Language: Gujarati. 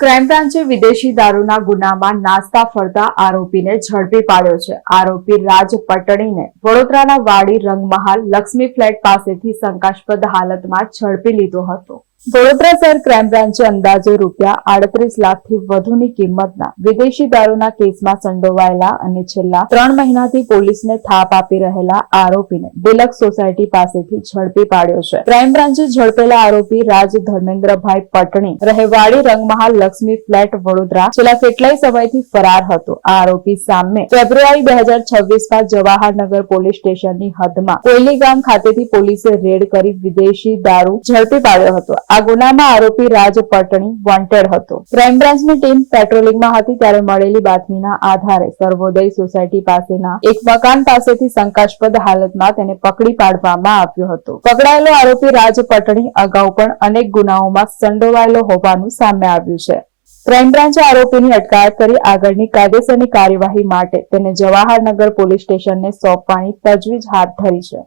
ક્રાઇમ બ્રાન્ચે વિદેશી દારૂના ગુનામાં નાસ્તા ફરતા આરોપીને ઝડપી પાડ્યો છે. આરોપી રાજ પટણીને વડોદરાના વાડી રંગમહાલ લક્ષ્મી ફ્લેટ પાસેથી શંકાસ્પદ હાલતમાં ઝડપી લીધો હતો. વડોદરા શહેર ક્રાઇમ બ્રાન્ચે અંદાજે ₹38 લાખથી વધુની કિંમતના વિદેશી દારૂના કેસમાં સંડોવાયેલા અને છેલ્લા 3 મહિનાથી પોલીસને થાપ આપી રહેલા આરોપીને ડિલક્સ સોસાયટી પાસેથી ઝડપી પાડ્યો છે. ક્રાઇમ બ્રાન્ચે ઝડપેલા આરોપી રાજ ધર્મેન્દ્રભાઈ પટણી રહેવાડી રંગમહાલ લક્ષ્મી ફ્લેટ વડોદરા છેલ્લા કેટલાય સમયથી ફરાર હતો. આ આરોપી સામે ફેબ્રુઆરી 2026માં જવાહરનગર પોલીસ સ્ટેશનની હદમાં કોયલી ગામ ખાતેથી પોલીસે રેડ કરી વિદેશી દારૂ ઝડપી પાડ્યો હતો. આ ગુનામાં આરોપી રાજ પટણી વોન્ટેડ હતો. ક્રાઇમ બ્રાન્ચની ટીમ પેટ્રોલિંગમાં હતી ત્યારે મળેલી બાતમીના આધારે સર્વોદય સોસાયટી પાસેના એક મકાન પાસેથી શંકાસ્પદ હાલતમાં તેને પકડી પાડવામાં આવ્યો હતો. પકડાયેલો આરોપી રાજ પટણી અગાઉ પણ અનેક ગુનાઓમાં સંડોવાયેલો હોવાનું સામે આવ્યું છે. ક્રાઇમ બ્રાન્ચે આરોપીની અટકાયત કરી આગળની કાયદેસરની કાર્યવાહી માટે તેને જવાહરનગર પોલીસ સ્ટેશનને સોંપવાની તજવીજ હાથ ધરી છે.